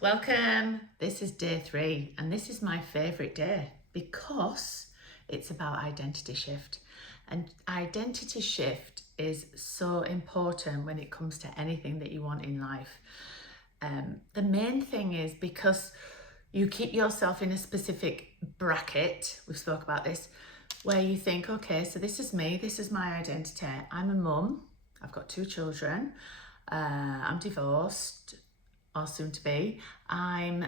Welcome. This is day 3, and this is my favourite day because it's about identity shift. And identity shift is so important when it comes to anything that you want in life. The main thing is because you keep yourself in a specific bracket, we've spoke about this, where you think, okay, so this is me, this is my identity. I'm a mum, I've got 2 children, I'm divorced, or soon to be. I've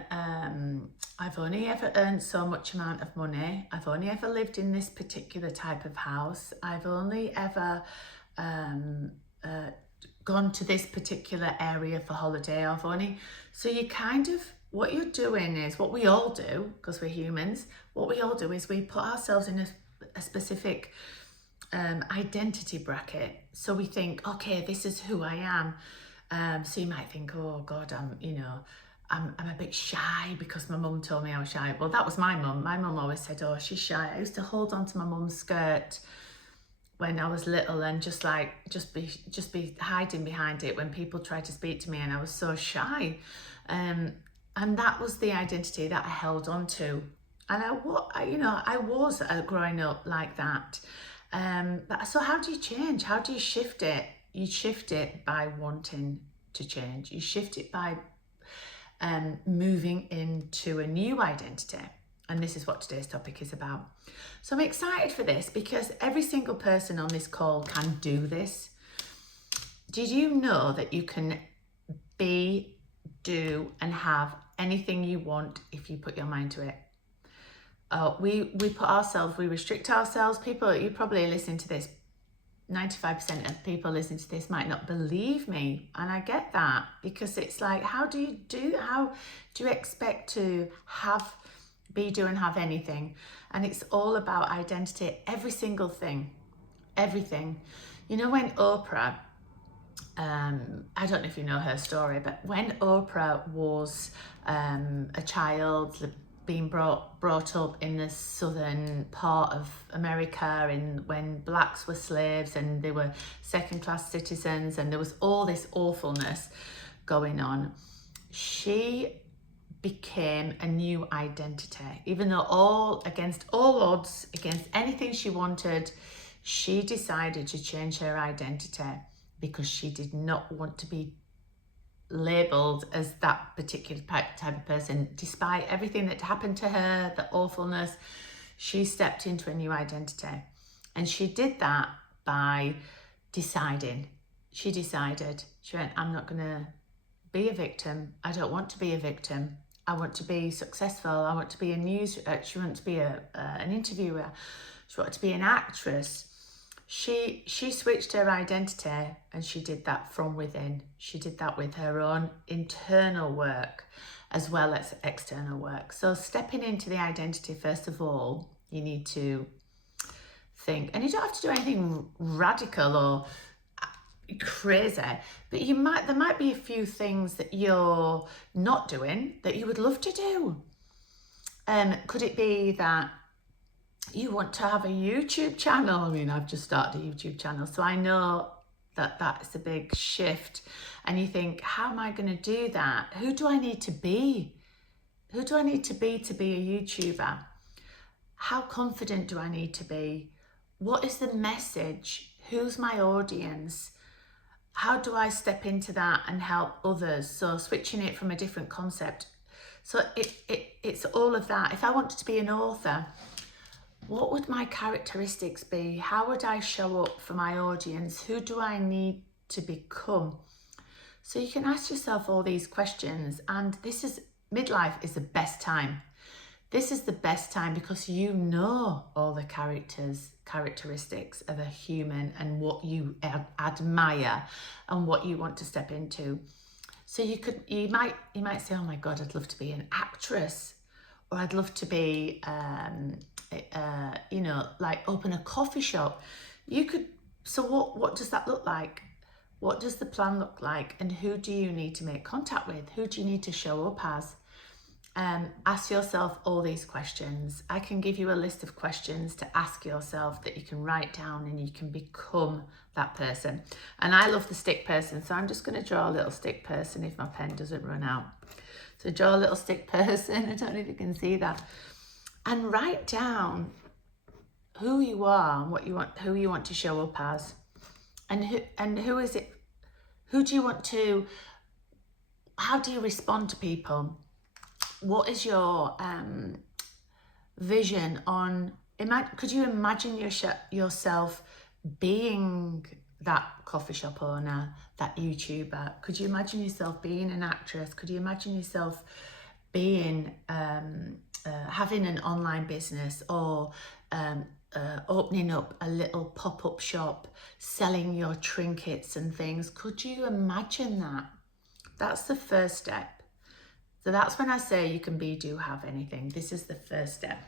only ever earned so much amount of money. I've only ever lived in this particular type of house. I've only ever gone to this particular area for holiday. So you kind of, what you're doing is what we all do, because we're humans, what we all do is we put ourselves in a specific identity bracket. So we think, okay, this is who I am. So you might think, oh God, I'm a bit shy because my mum told me I was shy. Well, that was my mum. My mum always said, oh, she's shy. I used to hold on to my mum's skirt when I was little and just be hiding behind it when people tried to speak to me, and I was so shy. And that was the identity that I held on to. And I was growing up like that. So how do you change? How do you shift it? You shift it by wanting to change. You shift it by moving into a new identity. And this is what today's topic is about. So I'm excited for this because every single person on this call can do this. Did you know that you can be, do, and have anything you want if you put your mind to it? We restrict ourselves. People, you probably listen to this, 95% of people listening to this might not believe me, and I get that, because it's like, how do you expect to be, do, and have anything? And it's all about identity. Every single thing, everything. You know, when Oprah, I don't know if you know her story, but when Oprah was a child, being brought up in the southern part of America, when blacks were slaves and they were second-class citizens, and there was all this awfulness going on, she became a new identity. Even though against all odds, against anything she wanted, she decided to change her identity because she did not want to be labelled as that particular type of person. Despite everything that happened to her, the awfulness, she stepped into a new identity. And she did that by deciding. She went, I'm not going to be a victim. I don't want to be a victim. I want to be successful. I want to be she wanted to be an interviewer. She wanted to be an actress. She switched her identity, and she did that from within. She did that with her own internal work as well as external work. So stepping into the identity, first of all, you need to think, and you don't have to do anything radical or crazy, but there might be a few things that you're not doing that you would love to do. Could it be that you want to have a YouTube channel? I mean, I've just started a YouTube channel, so I know that that's a big shift. And you think, how am I going to do that? Who do I need to be? Who do I need to be a YouTuber? How confident do I need to be? What is the message? Who's my audience? How do I step into that and help others? So switching it from a different concept. So it's all of that. If I wanted to be an author, what would my characteristics be? How would I show up for my audience? Who do I need to become? So you can ask yourself all these questions, and midlife is the best time. This is the best time because you know all the characteristics of a human and what you admire and what you want to step into. So you might say, oh my God, I'd love to be an actress, or I'd love to be like open a coffee shop. So what does that look like? What does the plan look like? And who do you need to make contact with? Who do you need to show up as? Ask yourself all these questions. I can give you a list of questions to ask yourself that you can write down, and you can become that person. And I love the stick person, so I'm just going to draw a little stick person if my pen doesn't run out. So draw a little stick person. I don't know if you can see that. And write down who you are and what you want, who you want to show up as. And who is it? Who do you want to, how do you respond to people? What is your vision on, could you imagine yourself being that coffee shop owner, that YouTuber? Could you imagine yourself being an actress? Could you imagine yourself being, having an online business, or opening up a little pop-up shop, selling your trinkets and things? Could you imagine that? That's the first step. So that's when I say you can be, do, have anything. This is the first step.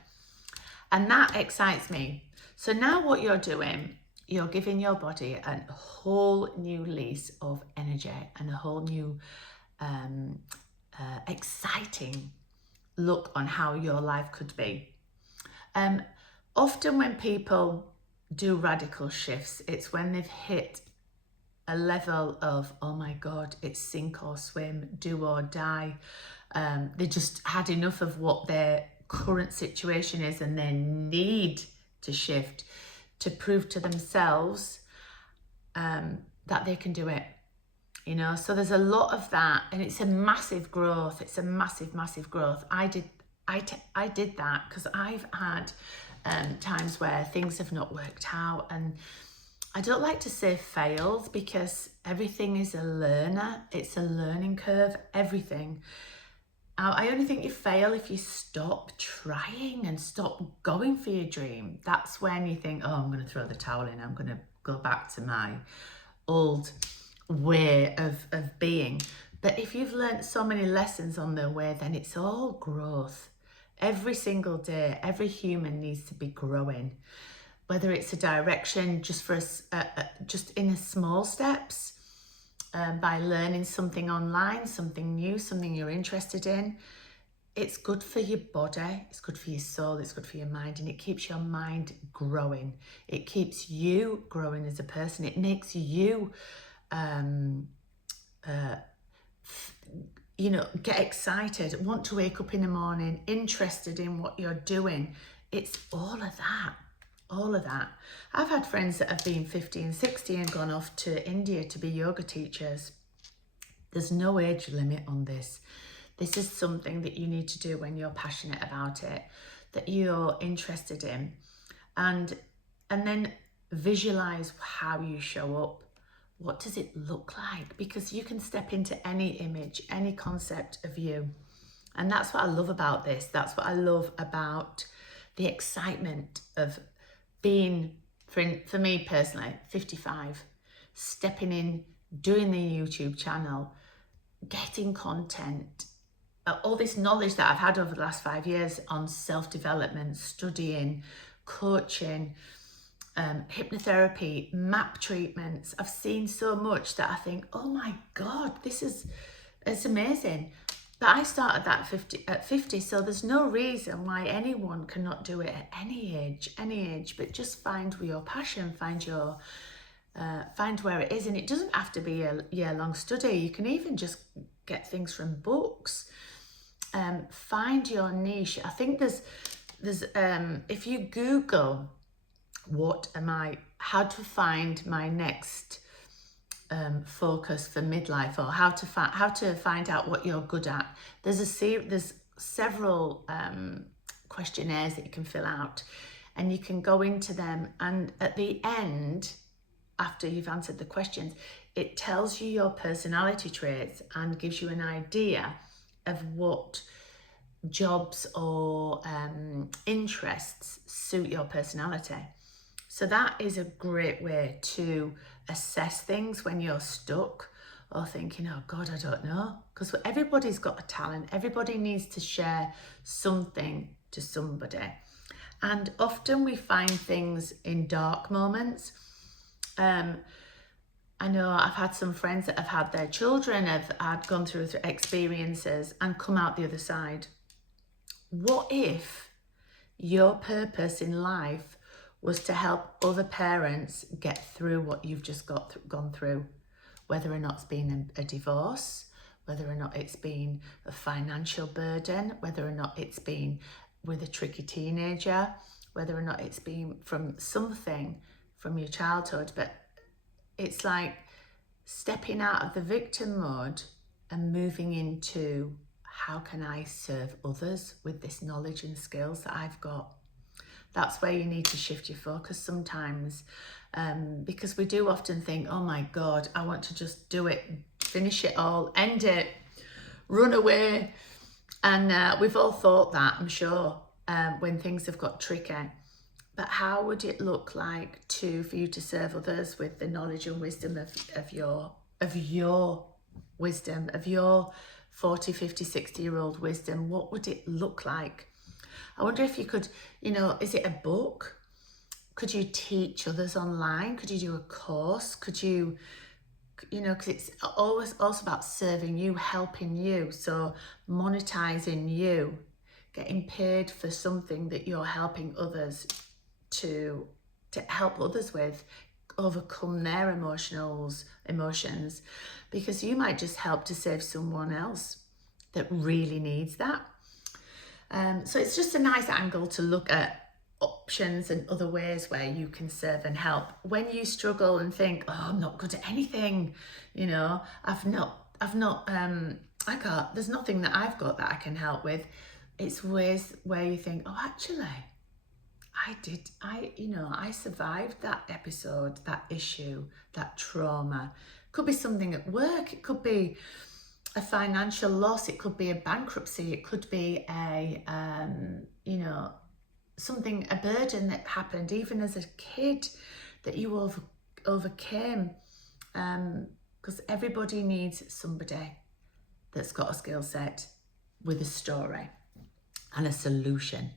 And that excites me. So now what you're doing, you're giving your body a whole new lease of energy and a whole new exciting look on how your life could be. Often when people do radical shifts, it's when they've hit a level of, oh my God, it's sink or swim, do or die. They just had enough of what their current situation is, and they need to shift to prove to themselves that they can do it. You know, so there's a lot of that, and it's a massive growth. It's a massive, massive growth. I did that because I've had times where things have not worked out, and I don't like to say failed, because everything is a learner. It's a learning curve, everything. I only think you fail if you stop trying and stop going for your dream. That's when you think, oh, I'm going to throw the towel in. I'm going to go back to my old way of being. But if you've learned so many lessons on the way, then it's all growth. Every single day, every human needs to be growing, whether it's a direction just for us, just in small steps, by learning something online, something new, something you're interested in. It's good for your body, it's good for your soul, it's good for your mind, and it keeps your mind growing. It keeps you growing as a person. It makes you, you know, get excited, want to wake up in the morning, interested in what you're doing. It's all of that. All of that. I've had friends that have been 50 and 60 and gone off to India to be yoga teachers. There's no age limit on this. This is something that you need to do when you're passionate about it, that you're interested in. And then visualize how you show up. What does it look like? Because you can step into any image, any concept of you. And that's what I love about this. That's what I love about the excitement of being, for me personally, 55, stepping in, doing the YouTube channel, getting content, all this knowledge that I've had over the last 5 years on self-development, studying, coaching, hypnotherapy, map treatments. I've seen so much that I think, oh my God, it's amazing. But I started that at 50, so there's no reason why anyone cannot do it at any age, but just find your passion, find where it is. And it doesn't have to be a year-long study. You can even just get things from books. Find your niche. I think there's if you Google how to find my next focus for midlife, or how to find out what you're good at, there's several questionnaires that you can fill out, and you can go into them, and at the end, after you've answered the questions, it tells you your personality traits and gives you an idea of what jobs or interests suit your personality. So that is a great way to assess things when you're stuck or thinking, oh God, I don't know. Because everybody's got a talent. Everybody needs to share something to somebody. And often we find things in dark moments. I know I've had some friends that have had their children had gone through experiences and come out the other side. What if your purpose in life was to help other parents get through what you've just gone through, whether or not it's been a divorce, whether or not it's been a financial burden, whether or not it's been with a tricky teenager, whether or not it's been from something from your childhood. But it's like stepping out of the victim mode and moving into, how can I serve others with this knowledge and skills that I've got? That's where you need to shift your focus sometimes, because we do often think, oh my God, I want to just do it, finish it all, end it, run away. And we've all thought that, I'm sure, when things have got tricky. But how would it look like for you to serve others with the knowledge and wisdom of your wisdom, of your 40, 50, 60-year-old wisdom? What would it look like? I wonder if you could, is it a book? Could you teach others online? Could you do a course? Could you, because it's always also about serving you, helping you. So monetizing you, getting paid for something that you're helping others to help others with, overcome their emotions, because you might just help to save someone else that really needs that. So it's just a nice angle to look at options and other ways where you can serve and help. When you struggle and think, oh, I'm not good at anything, I can't, there's nothing that I've got that I can help with. It's ways where you think, oh, actually, I survived that episode, that issue, that trauma. Could be something at work. It could be a financial loss. It could be a bankruptcy. It could be a burden that happened even as a kid that you overcame. Because everybody needs somebody that's got a skill set with a story and a solution.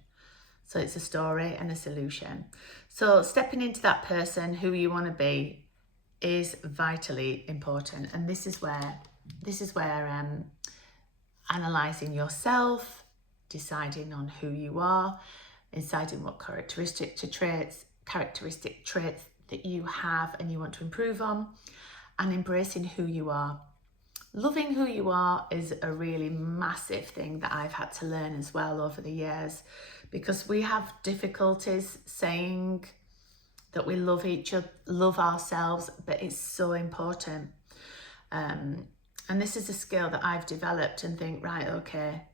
So it's a story and a solution. So stepping into that person who you want to be is vitally important. And this is where analysing yourself, deciding on who you are, deciding what characteristic traits that you have and you want to improve on, and embracing who you are. Loving who you are is a really massive thing that I've had to learn as well over the years, because we have difficulties saying that we love each other, love ourselves, but it's so important. And this is a skill that I've developed and think, right, okay,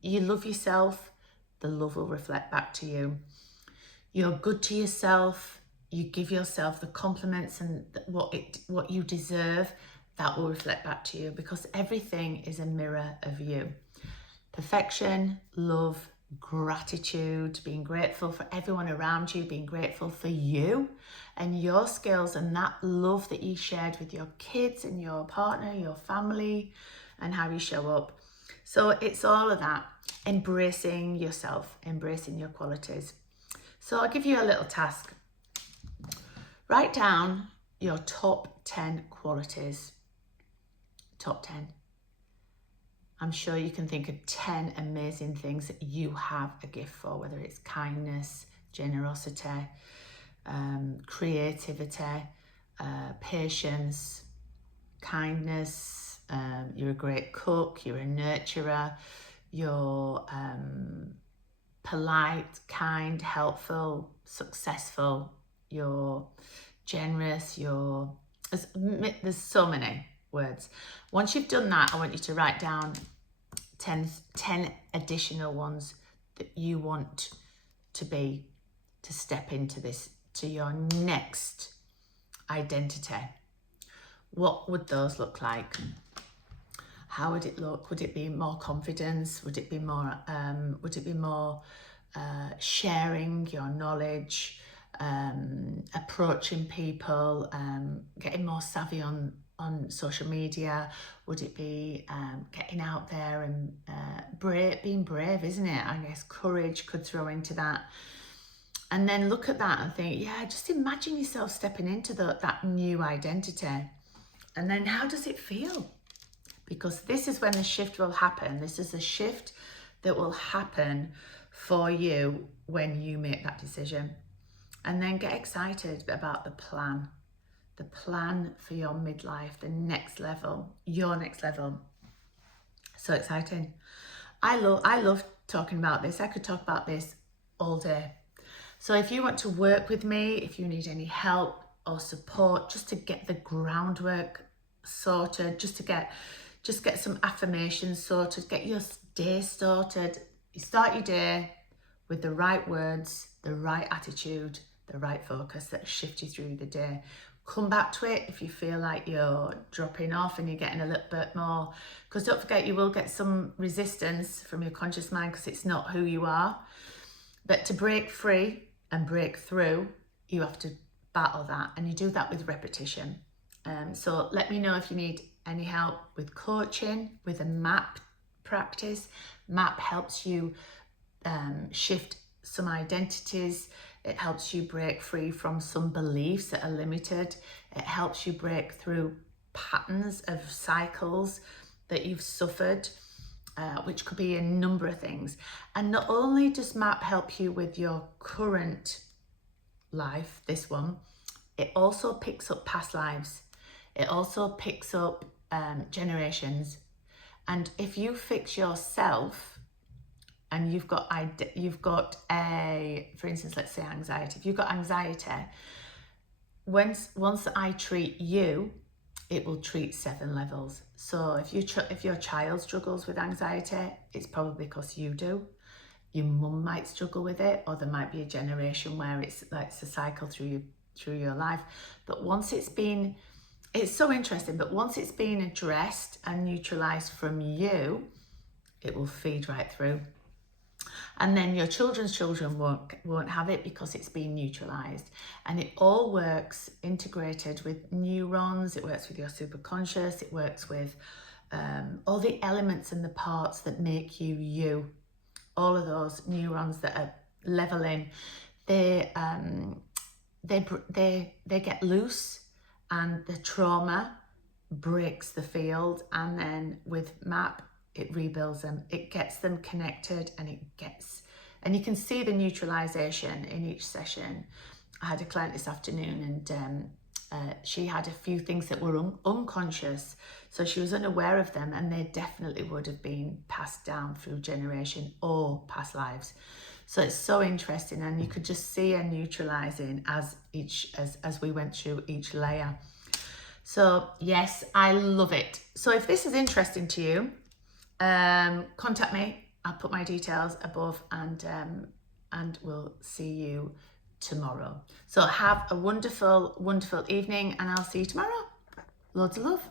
you love yourself, the love will reflect back to you. You're good to yourself, you give yourself the compliments and what you deserve, that will reflect back to you, because everything is a mirror of you. Perfection, love, gratitude, being grateful for everyone around you, being grateful for you and your skills and that love that you shared with your kids and your partner, your family, and how you show up. So it's all of that, embracing yourself, embracing your qualities. So I'll give you a little task. Write down your top 10 qualities. Top 10. I'm sure you can think of 10 amazing things that you have a gift for, whether it's kindness, generosity, creativity, patience, kindness, you're a great cook, you're a nurturer, you're polite, kind, helpful, successful, you're generous, there's so many words. Once you've done that, I want you to write down 10 additional ones that you want to step into this, to your next identity. What would those look like? How would it look? Would it be more confidence? Would it be more sharing your knowledge, approaching people, getting more savvy on social media? Would it be getting out there and being brave, isn't it? I guess courage could throw into that. And then look at that and think, yeah, just imagine yourself stepping into that new identity. And then how does it feel? Because this is when the shift will happen. This is a shift that will happen for you when you make that decision. And then get excited about the plan for your midlife, the next level, your next level. So exciting. I love talking about this. I could talk about this all day. So if you want to work with me, if you need any help or support, just to get the groundwork sorted, just get some affirmations sorted, get your day started. You start your day with the right words, the right attitude, the right focus that shift you through the day. Come back to it if you feel like you're dropping off and you're getting a little bit more, because don't forget, you will get some resistance from your conscious mind because it's not who you are. But to break free and break through, you have to battle that, and you do that with repetition. So let me know if you need any help with coaching, with a map practice. Map helps you shift some identities. It helps you break free from some beliefs that are limited. It helps you break through patterns of cycles that you've suffered, which could be a number of things. And not only does map help you with your current life, this one, it also picks up past lives. It also picks up generations. And if you fix yourself, and you've got for instance, let's say anxiety. If you've got anxiety, once I treat you, it will treat 7 levels. So if your child struggles with anxiety, it's probably because you do. Your mum might struggle with it, or there might be a generation where it's a cycle through your life. But it's so interesting, but once it's been addressed and neutralized from you, it will feed right through. And then your children's children won't have it because it's been neutralized. And it all works integrated with neurons. It works with your superconscious. It works with all the elements and the parts that make you you. All of those neurons that are leveling, they get loose, and the trauma breaks the field. And then with MAP, it rebuilds them, it gets them connected, and you can see the neutralization in each session. I had a client this afternoon, and she had a few things that were unconscious, so she was unaware of them, and they definitely would have been passed down through generation or past lives. So it's so interesting, and you could just see her neutralizing as we went through each layer. So yes, I love it. So if this is interesting to you, contact me. I'll put my details above, and we'll see you tomorrow. So have a wonderful, wonderful evening, and I'll see you tomorrow. Loads of love.